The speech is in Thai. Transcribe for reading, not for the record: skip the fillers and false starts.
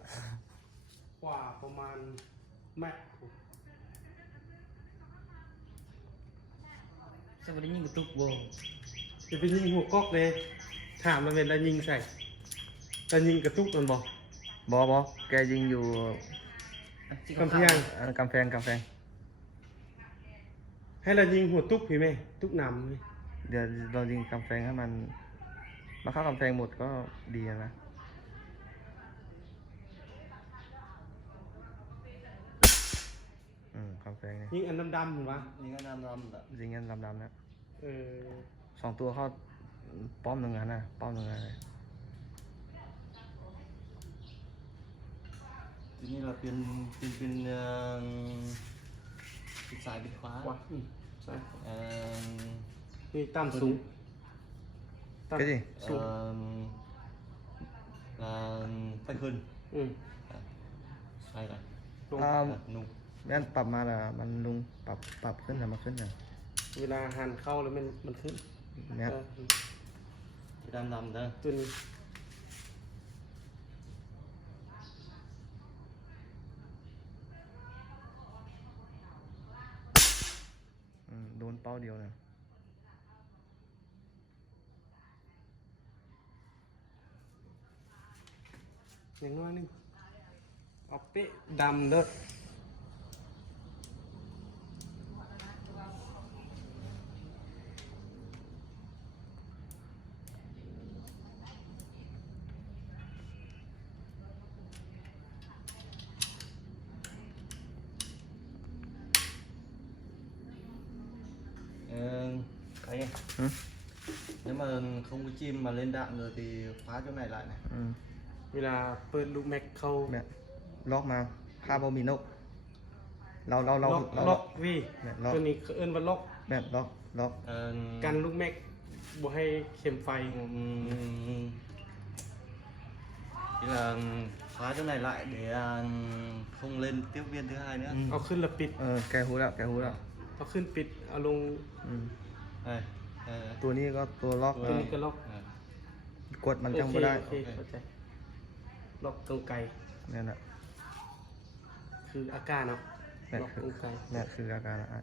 แล้วกว่าประมาณแม็กจะไปยิงกระตุกวง จะไปยิงหัวก๊อกเลยถามมันเป็นอะไรยิงใส่แต่ยิงกระตุกมันบอก บแกยิงอยู่ กำแพง กำแพงให้เรายิงหัวตุกพี่ไหมตุกหนำเลย เดี๋ยวเรายิงกำแพงให้มันมาเข้ากำแพงหมดก็ดีนะกำแพงเนี่ย ยิงอันดำๆเห็นปะ นี่ก็น้ำแบบ ยิงกันดำๆนะ เออ 2 ตัวเข้าป้อมหนึ่งนะป้อมหนึ่งเลย ทีนี้เราเป็นสายเป็นขวา ว่ะใช่ เอ่อ นี่ต่ำสูงต่ำ ก็ดิ สูง là phải hơn อืม sai rồi ลง nung แม่นปรับมาแล้วมันลุงปรับขึ้นแล้วมาขึ้นแล้ว เวลาหันเข้าแล้วมันขึ้น เนี่ย เออ đam đam đó ตัวนี้ โดนเป้าเดียวเนี่ย อย่างน้อยนึงเอาเป๊ะดำเด้อcái nếu mà không có chim mà lên đạn rồi thì phá chỗ này lại này เวลาเปิดลูกแม็กเข้า เนี่ยล็อกมาค่าบอมีนกเรา ล็อกวี เนี่ยล็อก ตัวนี้เอิ้นว่าล็อก แบบล็อก กันลูกแม็กบ่ให้เข็มไฟ thì là phá chỗ này lại để không lên tiếp viên thứ hai nữa เอาขึ้นแล้วปิด แกหูแล้ว เอาขึ้นปิดเอาลง đây ตัวนี้ก็ตัวล็อก ตัวนี้ก็ล็อก กดมันจังไม่ได้ โอเคเข้าใจล็อกตรงไกล เนี่ยแหละ คืออาการเนาะ เนี่ย ล็อก คือ ตรงไกล เนี่ยคืออาการนะ